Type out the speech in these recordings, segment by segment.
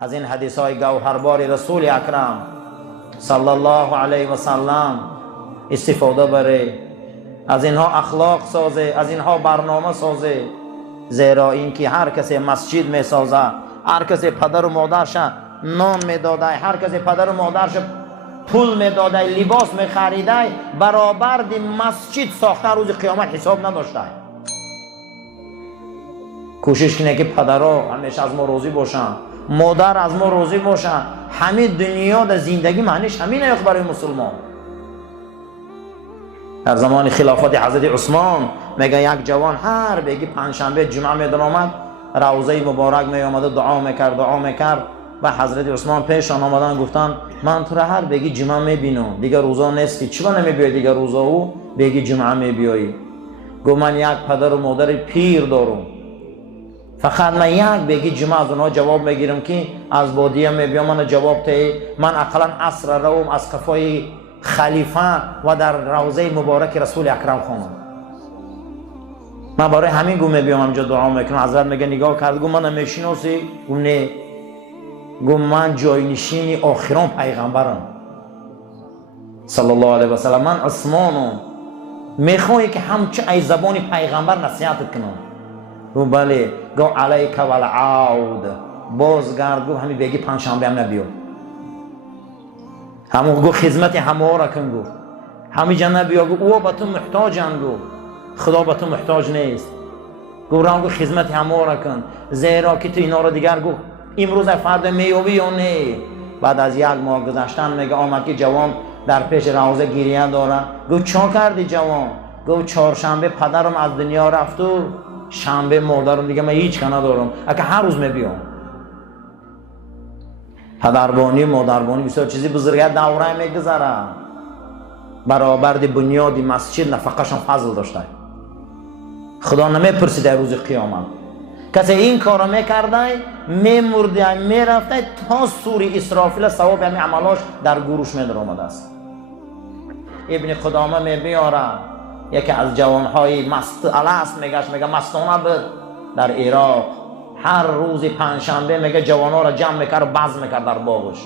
از این حدیث های گوهربار رسول اکرم صلی الله علیه و سلم استفاده بره، از اینها اخلاق سازه، از اینها برنامه سازه. زیرا اینکه هر کسی مسجد می سازه، هر کسی پدر و مادرش نان می داده، هر کسی پدر و مادرش پول می داده، لباس می خریده، برابر دی مسجد ساخته روز قیامت حساب نداشته. کوشش کنه که پدرها همیشه از ما راضی باشن، مادر از ما راضی باشن. همین دنیا در زندگی معنیش همینه یک برای مسلمان. در زمان خلافت حضرت عثمان میگه یک جوان هر بگی پنجشنبه جمعه می درآمد، روضه مبارک می آمده دعا میکرد و حضرت عثمان پیشان آمدن گفتن من تو را هر بگی جمعه می بینم، دیگه روزا نیستی، چرا نمی بیایی دیگه روزا او بگی جمعه می بیایی؟ گفت من یک پدر و مادر پیر دارم، فقط من یک بگی جمعه از اونها جواب میگیرم که از بادیه می بیام، من جواب ته من اقلا عصر روم از کفای خلیفه و در روضه مبارک رسول اکرم خانم. من برای همین گونه بیام همجا دعا میکنم. حضرت میگه نگاه کرد، گفت من نمیشناسی؟ گفت نه. گفت من جاینشین آخران پیغمبرم صلی الله علیه و سلم، من عثمانم، میخوای که همچه ای زبان پیغمبر نصیحتت کنم؟ گفت بله. گفت علیک والعود، بازگرد. گفت همین بگی پنجشنبه هم نبیام. همون گفت خدمت همه را کن. گفت همین جا نبیا. گفت او به تو محتاجن. گفت خدا به تو محتاج نیست. گفت رام گفت خدمت همه را کن، زیرا که تو اینا را دیگر گفت امروز فردا میابی یا نه. بعد از یک ماه گذشتن میگه آمد که جوان در پیش روضه گریه داره. گفت چا کردی جوان؟ گفت چهارشنبه پدرم از دنیا رفت و شنبه مادرم دیگه من هیچ کنه دارم، اگه هر روز میبیام. پدربانی مادربانی بسیار چیزی بزرگه دوره میگذره، برابر دی بنیاد مسجد نفقهشان فضل داشته. خدا نمیپرسید در روز قیامت. کسی این کارو میکرده میمرده میرفته تا سوری اسرافیل ثواب همین عملاش در گروش میدر آمده است. ابن قدامه میبیاره یکی از جوانهای مست الست میگه مستانه بود در عراق، هر روز پنجشنبه میگه جوانها را جمع میکرد و بزم میکرد در باغش.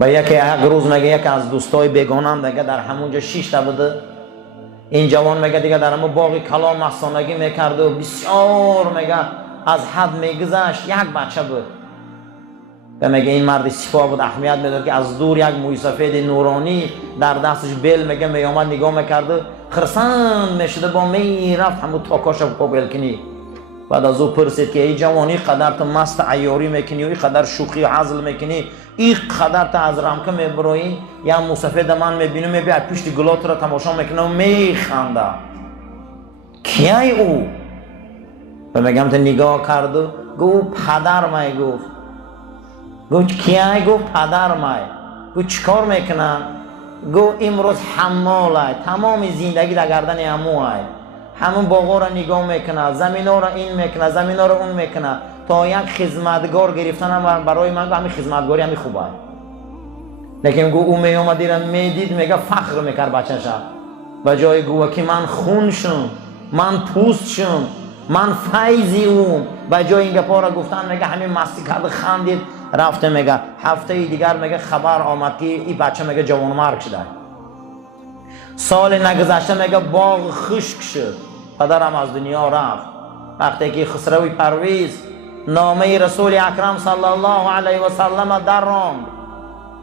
و یک روز میگه یک از دوستای بیگانم میگه در همونجا 6 تا بوده، این جوان میگه دیگه در همون باغ کلام مستانگی میکرد و بسیار میگه از حد میگذشت. یک بچه بود و میگه این مرد سپاه بود، اهمیت میداد که از دور یک موی سفید نورانی در دستش بیل میگه میامد نگاه میکرد، خرسند میشده با میرفت همون تاکاش پا بیل کنی. بعد از او پرسید که ای جوانی قدر تو مست عیاری میکنی و این قدر شوخی و عزل میکنی، این قدر تو از رمکه میبروی، یا موسفید من میبینی میبینی پشت گلات را تماشا میکنه و میخنده، کیای او؟ و میگم تو نگاه کرد و گفت پدر مای. گفت کیای؟ گفت پدر مای. گفت چیکار میکنن؟ گفت امروز حماله، تمام زندگی در گردن اموه، همون باغا را نگاه میکنه، زمین ها را این میکنه، زمین ها را اون میکنه، تا یک خدمتگار گرفتن هم برای من همین خدمتگاری همین خوبه. لیکن گو او میامد را میدید میگه فخر میکرد بچه‌ش، و جای گوه که من خون شم، من پوست شم، من فیضی اون. و جای این گپا را گفتن میگه همین مستی کرد خندید رفته. میگه هفته دیگر میگه خبر آمد که این بچه میگه جوانمرگ شده. سال نگذشته میگه باغ خشک شد، پدرم از دنیا رفت. وقتی که خسروی پرویز نامه رسول اکرم صلی الله علیه و سلم در راند،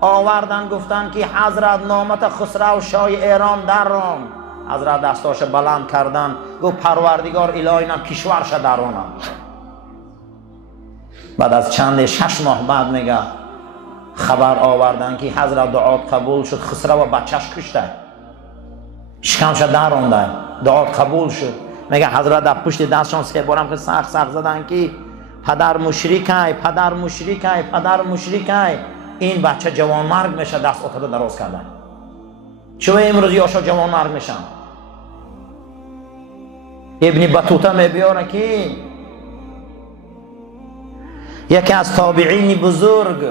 آوردن گفتن که حضرت نامت خسرو شاه ایران در راند. حضرت دستاش بلند کردن گفت پروردگار الهی نم کشورش درونم. بعد از چند 6 ماه بعد میگه خبر آوردن که حضرت دعات قبول شد، خسرو و بچهش کشته، شکمش در رونده، دعات قبول شد. میگه حضرت در پشت دستشان 3 بارم که سخت زدن که پدر مشرکای، پدر مشرکای، پدر مشرکای. این بچه جوان مرگ میشه، دست افتاده دراز کردن. چون امروز یاشا جوان مرگ میشن. ابن بطوطه میبیاره که یکی از تابعین بزرگ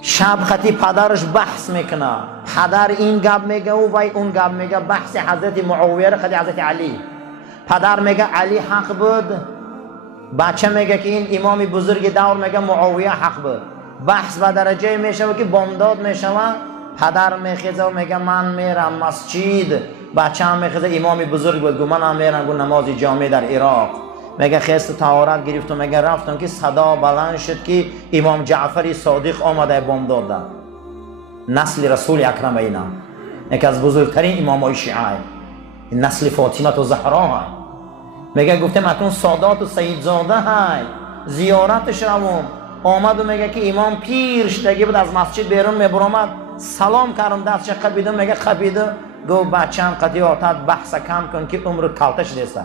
شب خطی پدرش بحث میکنه، پدر این گپ میگه و وای اون گپ میگه، بحث حضرت معاویه خطی حضرت علی. پدر میگه علی حق بود، بچه میگه که این امام بزرگ دور میگه معاویه حق بود. بحث به درجه میشه که بامداد میشه، پدر میخیزه و میگه من میرم مسجد. بچه هم میخیزه امام بزرگ بود، گو من هم میرم گو نماز جامع در عراق. میگه خیست طهارت گرفت و میگه رفتم که صدا بلند شد که امام جعفر صادق آمده بامداد ده. نسل رسول اکرم اینا یکی از بزرگترین امامای شیعه، این نسل فاطمه و زهرا های. میگه گفتم اکنون سادات و سیدزاده های زیارتش روم. آمد و میگه که امام پیر شدگی بود، از مسجد بیرون میبرامد، سلام کردم دستش قبیده. میگه قبیده گو بچم قطعی آتت بحث کم کن که عمر کلتش دیسته.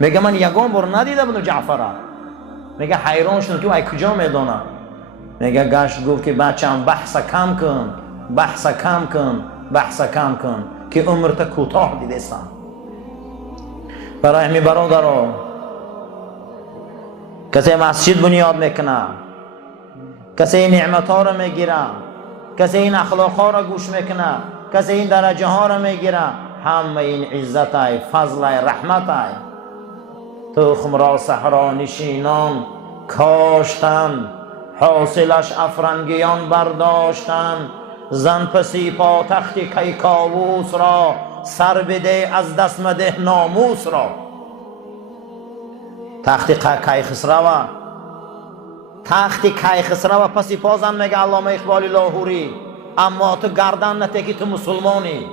میگه من یگان بار ندیده بودم جعفره. میگه حیران شدم که ای کجا میدونه. میگه گشت گفت که بچم بحث کم کن، بحث کم کن، بحث کم کن که عمرت کوتاه دیدستم. برای همی برادران کسی مسجد بنیاد میکنه، کسی این نعمت ها رو میگیره، کسی این اخلاق ها رو گوش میکنه، کسی این درجه ها رو میگیره، همه این عزت های فضل های رحمت های. تخم را صحرا نشینان کاشتن، حاصلش افرنگیان برداشتن. زن پسی پاتخت کیکاووس را، سر بده از دست مده ناموس را. تخت کیخسرو، تخت کیخسرو پسی پازن میگه علامه اقبال لاهوری، اما تو گردن نتکی تو مسلمانی.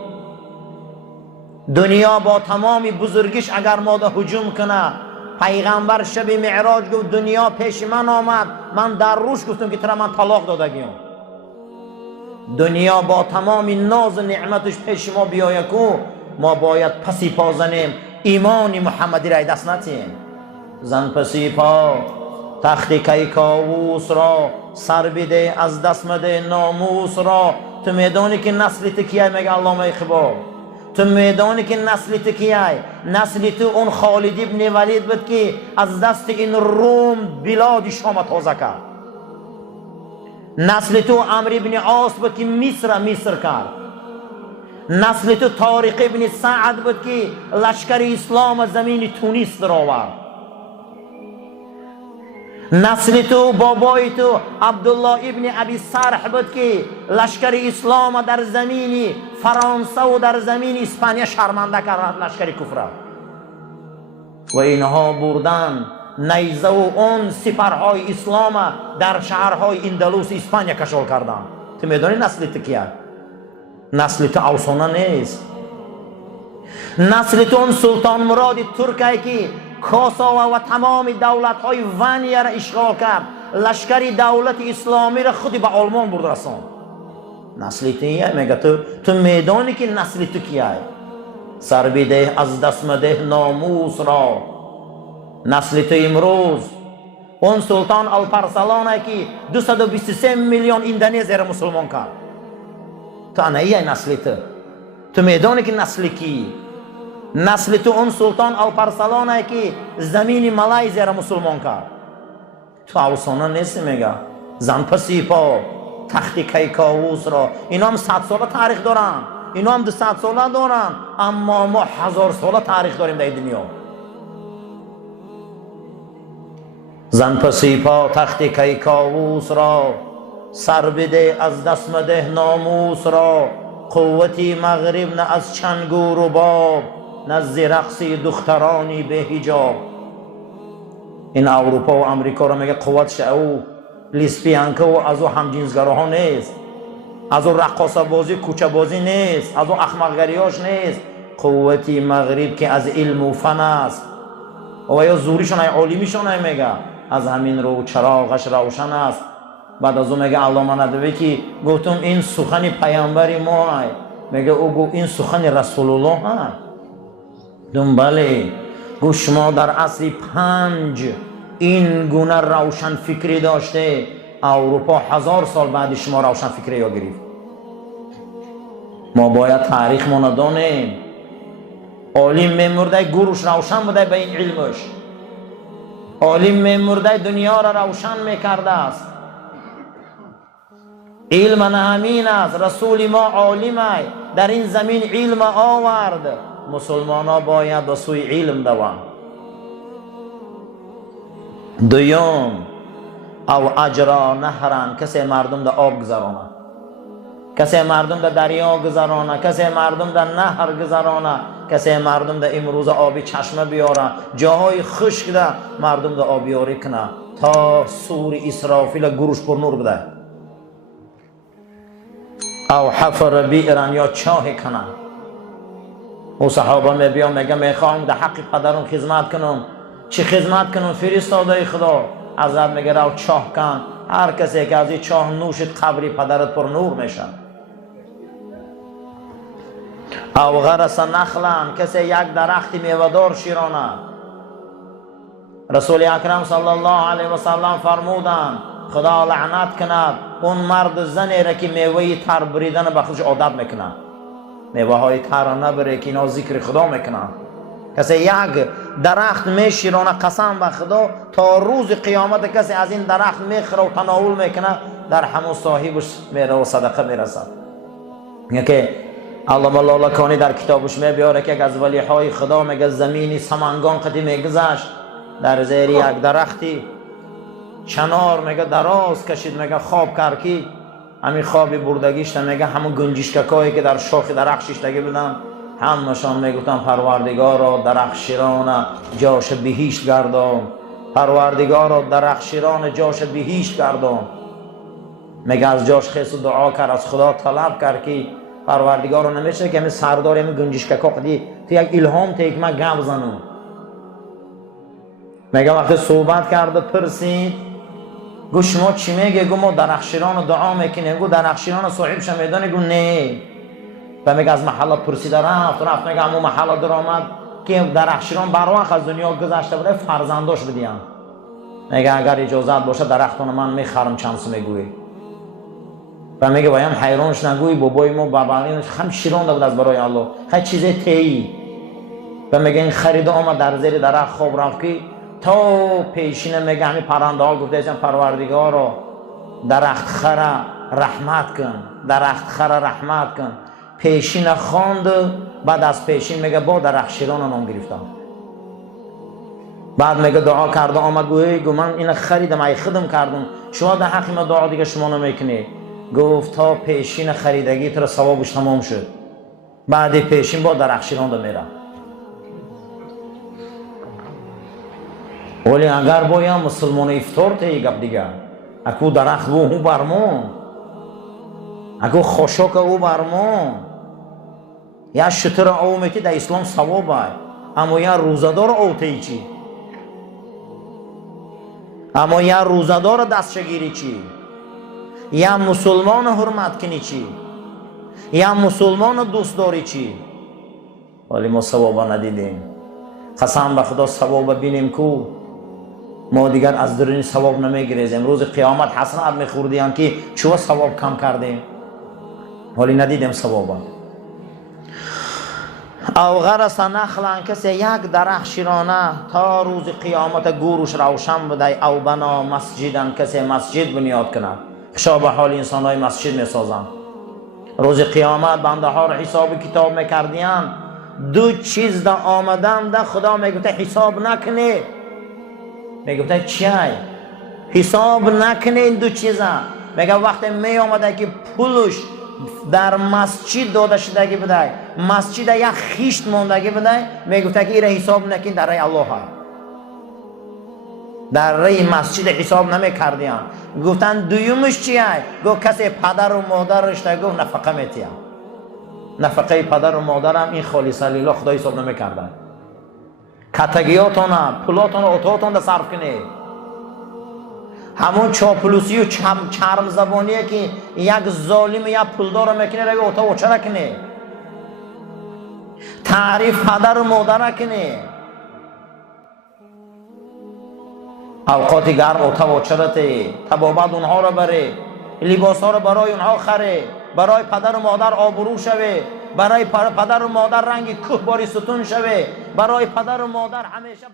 دنیا با تمامی بزرگیش اگر ماده هجوم کنه، پیغمبر شب معراج گفت دنیا پیش من آمد، من در روش گفتم که ترا من طلاق دادگیم. دنیا با تمامی ناز و نعمتش پیش ما بیاید کو ما باید پسی پا زنیم، ایمان محمدی را دست نتیم. زن پسی پا تخت کیکاووس را، سر بده از دست مده ناموس را. تو میدانی که نسل تو کیه؟ میگه علامه اقبال. تو میدانی که نسل تو کیه؟ نسل تو اون خالد ابن ولید بود که از دست این روم بلاد شام تازه کرد. نسل تو عمرو ابن عاص بود که مصر کرد. نسل تو طارق ابن سعد بود که لشکر اسلام از زمین تونس در آورد. نسل تو بابای تو عبدالله ابن ابی سرح بود که لشکر اسلام در زمین فرانسه و در زمین اسپانیا شرمنده کرد، لشکر کفر. و اینها بردن نیزه و اون سپرهای اسلام در شهرهای اندلس اسپانیا کشال کردن. تو میدانی نسل تو کیه؟ نسل تو اوسانه نیست. نسل تو اون سلطان مراد ترکیه که کاساوا و تمام دولت‌های ونیه را اشغال کرد، لشکر دولت اسلامی را خودی به آلمان برد رساند. نسل تو میگه تو میدانی که نسل تو کیه؟ سر بده از دست مده ناموس را. نسل تو امروز اون سلطان الپرسلانه که 223 میلیون اندونزی را مسلمان کرد. تو انهیه نسل تو میدانی که نسل کی؟ نسل تو اون سلطان الپرسلانه که زمین مالایزیا را مسلمان کرد. تو اوسانه نیست. میگه زن پسی پا تخت کیکاووس را. اینا هم 100 ساله تاریخ دارن، اینا هم 200 ساله دارن، اما ما 1000 ساله تاریخ داریم در دنیا. زن پسی پا تخت کیکاووس را، سر بده از دست مده ناموس را. قوتی مغرب نه از چنگ و رباب، نه ز رقص دخترانی به حجاب. این اروپا و امریکا را میگه قوتش او لیسبیانکا و از او همجنسگراها نیست، از او رقاصه بازی کوچه بازی نیست، از او احمقگریاش نیست. قوتی مغرب که از علم و فن است و یا زوریشون های عالمیشون میگه از همین رو چراغش روشن است. بعد از اون میگه علامه ندوی که گفتم این سخن پیامبر ما های، میگه او گفت این سخن رسول الله ها. بله گو شما در عصر 5 این گونه روشن فکری داشته، اروپا 1000 سال بعد شما روشن فکری یا گرفت. ما باید تاریخ ما ندانیم. عالم میمرده گروش روشن بوده به این علمش، عالم میمرده دنیا را روشن میکرده است. علم همین است. رسول ما عالم در این زمین علم آورد. مسلمان ها باید به سوی علم دوان. دوم او اجرا نهرن، کسی مردم در آب گذرانه، کسی مردم در دریا گذرانه، کسی مردم در نهر گذرانه، کسی مردم در امروز آبی چشمه بیاره، جاهای خشک ده مردم در آبیاری کنه تا سور اسرافیل گروش پر نور بده. او حفر بیرن، یا چاه کنه. او صحابه می بیان میگه میخوام در حق پدرم خدمت کنم. چی خدمت کنم؟ فرستاده خدا. حضرت میگه رو چاه کن، هر کسی که از این چاه نوشید قبری پدرت پر نور میشه. او غرس نخلن، کسی یک درخت میوه‌دار شیرانه. رسول اکرم صلی الله علیه و سلم فرمودند خدا لعنت کند اون مرد زنی را که میوه تر بریدن به خودش عادت میکنه، میوه های تر نبره که اینا ذکر خدا میکنن. کسی یک درخت میشیرانه قسم به خدا تا روز قیامت کسی از این درخت میخوره و تناول میکنه در همون صاحبش میره و صدقه میرسد. میگه که علامه لالکانی در کتابش میبیاره که از ولی های خدا میگه زمینی سمنگان قدی میگذشت در زیر یک درختی چنار میگه دراز کشید، میگه خواب کرد که همین خوابی بردگیش میگه همون گنجشکایی که در شاخ درخت شیشتگی بودن همشان میگفتن پروردگارا درخت شیران جاش بهشت گردان، پروردگارا درخت شیران جاش بهشت گردان. میگه از جاش خیس و دعا کرد، از خدا طلب کرد که پروردگارا نمیشه که همین سردار همین گنجشکا قدی تو یک الهام تیک ما گپ زنم. میگه وقتی صحبت کرده پرسید گو شما چی میگه؟ گو ما درخشیران دعا میکنیم. گو درخشیران صاحبش میدانه؟ گو نه. و میگه از محله پرسیده رفت میگه همون محله در آمد که درخشیران بر وقت از دنیا گذشته بوده فرزنداش بدیم. میگه اگر اجازت باشه درختان من میخرم چند سو میگوی. و میگه بایم حیرانش نگوی بابای ما بابایانش هم شیران بود از برای الله هر چیزی تی. و میگه این خریده آمد در زیر درخت خواب رفت که تا پیشینه میگه همین پرنده ها گفته ایشان پروردگارا درخت خره رحمت کن، درخت خره رحمت کن. پیشین خواند، بعد از پیشین میگه با درخشیران نام گرفتم. بعد میگه دعا کرده آمد گو من این خریدم ای خدم کردم شما در حق ما دعا دیگه شما نمیکنی. گفت تا پیشین خریدگی تو ثوابش تمام شد، بعد پیشین با درخشیران دا میرم. ولی اگر بایم مسلمان افطار تی گپ دیگه اکو درخت بو او برمون، اکو خوشک او برمون، یا شتر او میتی در اسلام ثواب های، اما یا روزدار او تی چی؟ اما یا روزدار دستشگیری چی؟ یا مسلمان حرمت کنی چی؟ یا مسلمان دوست داری چی؟ ولی ما ثوابا ندیدیم. قسم به خدا ثواب بینیم کو ما دیگر از درون ثواب نمیگریزیم. روز قیامت حسنات میخوردیم که چوا ثواب کم کردیم ولی ندیدیم ثوابا. او غرس نخلن، کسی یک درخت شیرانه تا روز قیامت گورش روشن بده. او بنا مسجدن، کسی مسجد بنیاد کنه. خشا به حال انسان های مسجد میسازن. روز قیامت بنده ها را حساب کتاب میکردیم. دو چیز دا آمدن دا خدا میگفته حساب نکنه. میگفته چی های؟ حساب نکنه این دو چیزا. میگه وقتی می آمده که پولش در مسجد داده شدگی بده، مسجد یک خیشت موندگی بده، میگفته که این را حساب نکن در رای الله های. در رای مسجد حساب نمی کردیم. گفتن دویمش چی های؟ گفت کسی پدر و مادرش تا گفت نفقه میتیم. نفقه پدر و مادرم این خالص لیلا خدا حساب نمی کردن. کتگیاتان پولاتان اتواتان دا صرف کنه. همون چاپلوسی و چرم زبانیه که یک ظالم یا پولدار میکنه روی اتو و چرا کنه. تعریف پدر و مادر کنه. اوقات گرم اتو و چرا ته تبابت اونها را بره، لباس ها را برای اونها خره، برای پدر و مادر آبرو شوه، برای پدر و مادر رنگ کوه باری ستون شوه، برای پدر و مادر همیشه